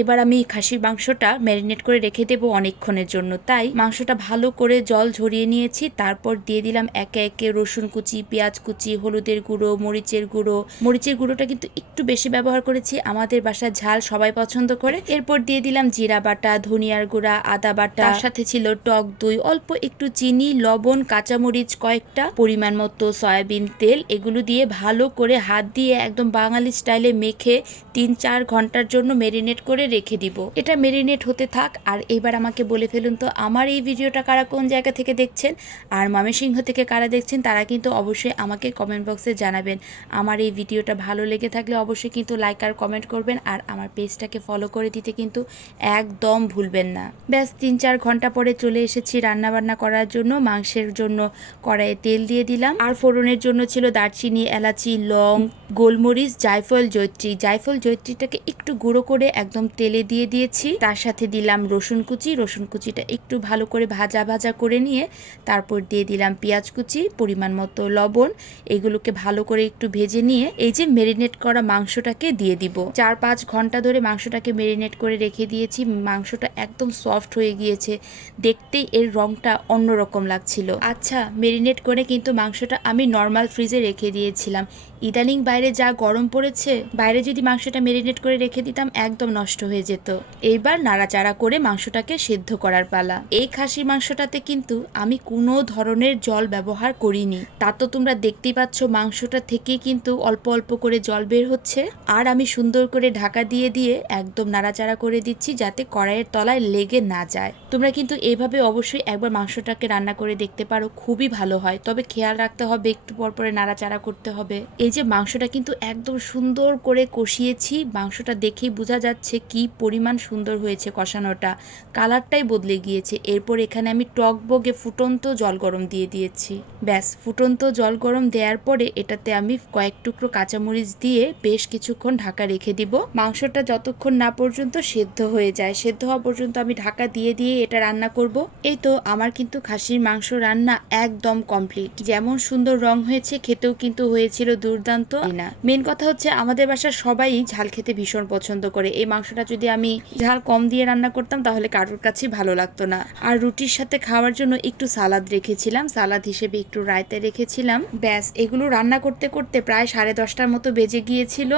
এবার আমি খাসির মাংসটা ম্যারিনেট করে রেখে দেবো অনেকক্ষণের জন্য। তাই মাংসটা ভালো করে জল ঝরিয়ে নিয়েছি, তারপর দিয়ে দিলাম একে একে রসুন কুচি, পেঁয়াজ কুচি, হলুদের গুঁড়ো, মরিচের গুঁড়ো। মরিচের গুঁড়োটা কিন্তু একটু বেশি ব্যবহার করেছি, আমাদের বাসার ঝাল সবাই পছন্দ করে। এরপর দিয়ে দিলাম জিরা বাটা, ধনিয়ার গুঁড়া, আদা বাটা। তার সাথে ছিল টক দই, অল্প একটু চিনি, লবণ, কাঁচামরিচ, কয়েকটা পরিমাণ মতো সয়াবিন তেল। এগুলো দিয়ে ভালো করে হাত দিয়ে একদম বাঙালি স্টাইলে মেখে তিন চার ঘণ্টার জন্য মেরিনেট করে রেখে দিব। এটা মেরিনেট হতে থাক। আর এবার আমাকে বলে ফেলুন তো, আমার এই ভিডিওটা কারা কোন জায়গা থেকে দেখছেন? আর ময়মনসিংহ থেকে কারা দেখছেন? তারা কিন্তু অবশ্যই আমাকে কমেন্ট বক্সে জানাবেন। আমার এই ভিডিওটা ভালো লেগে থাকলে অবশ্যই কিন্তু লাইক আর কমেন্ট করবেন। আর আমার পেজটাকে ফলো করে দিতে কিন্তু একদম ভুলবেন না। ব্যাস তিন চার ঘণ্টা পরে চলে এসেছি রান্না বান্না করার জন্য। মাংসের জন্য কড়াইয়ে তেল দিয়ে দিলাম। আর ফোড়নের জন্য ছিল দারচিনি, এলাচি, লং, গোলমরিচ, জায়ফল জৈত্রী জায়ফল জৈত্রীটাকে একটু গুঁড়ো করে একদম তেলে দিয়ে দিয়েছি। তার সাথে দিলাম রসুন কুচি। রসুন কুচিটা একটু ভালো করে ভাজা ভাজা করে নিয়ে তারপর দিয়ে দিলাম পেঁয়াজ কুচি, পরিমাণ মতো লবণ। এগুলোকে ভালো করে একটু ভেজে নিয়ে এই যে মেরিনেট করা মাংসটাকে দিয়ে দিব। চার পাঁচ ঘণ্টা ধরে মাংসটাকে মেরিনেট করে রেখে দিয়েছি। মাংসটা একদম সফট হয়ে গিয়েছে। দেখতেই এর রংটা অন্যরকম লাগছিল। আচ্ছা মেরিনেট করে কিন্তু মাংসটা আমি নর্মাল ফ্রিজে রেখে দিয়েছিলাম। ইদানিং বাইরে যা গরম পড়েছে, বাইরে যদি মাংসটা মেরিনেট করে রেখে দিতাম একদম নষ্ট হয়ে যেত। এইবার নাড়াচাড়া করে মাংসটাকে সেদ্ধ করার পালা। এই খাসির মাংসটাতে কিন্তু আমি কোনো ধরনের জল ব্যবহার করিনি। তা তো তোমরা দেখতেই পাচ্ছ মাংসটা থেকে কিন্তু অল্প অল্প করে জল বের হচ্ছে। আর আমি সুন্দর করে ঢাকা দিয়ে দিয়ে একদম নাড়াচাড়া করে দিচ্ছি যাতে কড়াইয়ের তলায় লেগে না যায়। তোমরা কিন্তু এইভাবে অবশ্যই একবার মাংসটাকে রান্না করে দেখতে পারো, খুবই ভালো হয়। তবে খেয়াল রাখতে হবে, একটু পর পরে নাড়াচাড়া করতে হবে। এই যে মাংসটা কিন্তু একদম সুন্দর করে কষিয়েছি, মাংসটা দেখেই বোঝা যাচ্ছে কি পরিমাণ সুন্দর হয়েছে কষানোটা। কালারটাই বদলে গিয়েছে। এরপর এখানে আমি টক বগে ফুটন্ত জল গরম দিয়ে দিয়েছি। ব্যাস ফুটন্ত জল গরম দেওয়ার পরে এটাতে আমি কয়েক টুকরো কাঁচামরিচ দিয়ে বেশ কিছুক্ষণ ঢাকা রেখে দিব। মাংসটা যতক্ষণ না পর্যন্ত সেদ্ধ হয়ে যায়। সেদ্ধ হওয়া পর্যন্ত আমি ঢাকা দিয়ে দিয়ে এটা রান্না করব। এই তো আমার কিন্তু খাসির মাংস রান্না একদম কমপ্লিট। যেমন সুন্দর রং হয়েছে খেতেও কিন্তু হয়েছিল দুর্দান্ত। না। মেন কথা হচ্ছে আমাদের বাসার সবাই ঝাল খেতে ভীষণ পছন্দ করে। এই মাংসটা যদি আমি ঝাল কম দিয়ে রান্না করতাম, তাহলে কারোর কাছেই ভালো লাগতো না। আর রুটির সাথে খাওয়ার জন্য একটু সালাদ রেখেছিলাম। সালাদ হিসেবে একটু রায়তা রেখেছিলাম। ব্যাস, এগুলো রান্না করতে করতে প্রায় সাড়ে দশটার মতো বেজে গিয়েছিল।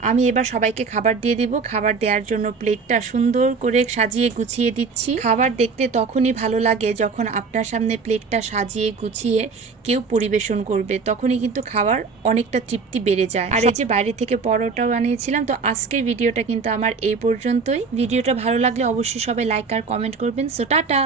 আমি এবার সবাইকে খাবার দিয়ে দিব। খাবার দেওয়ার জন্য প্লেটটা সুন্দর করে সাজিয়ে গুছিয়ে দিচ্ছি। খাবার দেখতে তখনই ভালো লাগে যখন আপনার সামনে প্লেটটা সাজিয়ে গুছিয়ে কেউ পরিবেশন করবে। তখনই কিন্তু খাবার অনেকটা তৃপ্তি বেড়ে যায়। আর এই যে বাইরে থেকে পরোটাও বানিয়েছিলাম তো আজকের ভিডিওটা কিন্তু আমার এই পর্যন্তই। ভিডিওটা ভালো লাগলে অবশ্যই সবাই লাইক আর কমেন্ট করবেন। So tata!